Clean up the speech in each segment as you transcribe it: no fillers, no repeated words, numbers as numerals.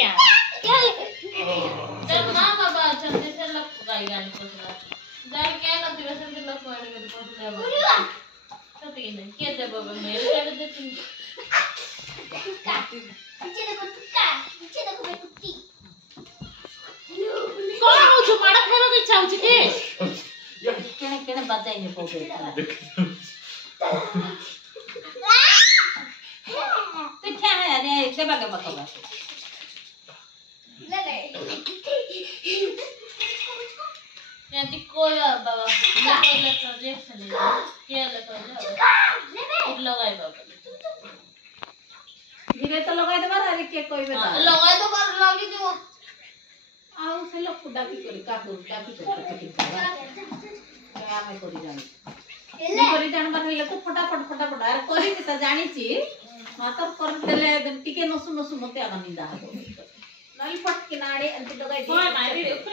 क्या जब ना बाबा जल्दी से लग गाय गाने पोछला गाय क्या करती वैसे भी लग पड़ गए पोछले बाबा तो ठीक है क्या दे बाबा मेरे क्या दे तुम नीचे देखो मैं कुत्ती कौन हो जो माड़ा खाने की इच्छा होची के केने केने बजाइने पोके तो क्या है अरे के बागे बकवा ले ले याती कोई बाबा कोई ले प्रोजेक्ट ले क्या ले प्रोजेक्ट लगाई बाबा धीरे तो लगाई दे बार अरे के कोई बता लगाई तो कर लगी जो आउ से लोग खुदा की करी का करू क्या की करी क्या मैं करी जानी करी जान बार हेले तो फटाफट अरे करी त जानी छी मातर कर देले टिके नसु नसु मते आगा निंदा हो नाली फट के नाड़े अंत लगाई दे कोई मारी ऊपर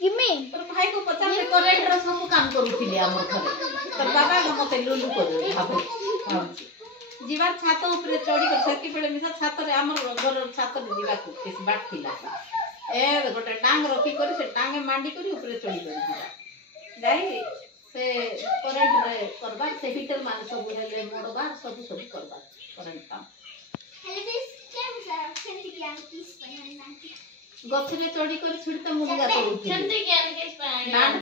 इमे पर भाई को पचास से करेंट रो सब काम करूथिले हमर घरे पर बाबा को मते लुलु कर भाबो जीवार छात ऊपर चढ़ी कर सकी पड़े मिसा छात रे हमर घर छात रे जीवा को केस बाट थिला ए गोटे टांग रखी कर से टांगे मांडी करी ऊपर चढ़ी कर जाई से करेंट रे करबा से हीटर मान सब रे मोड़बा सब करबा करेंट काम हेले दिस केम सर छंती ज्ञान किस बनाना गछरे चढ़ी कर छिड़ते मुंगा तो छंती ज्ञान किस बनाना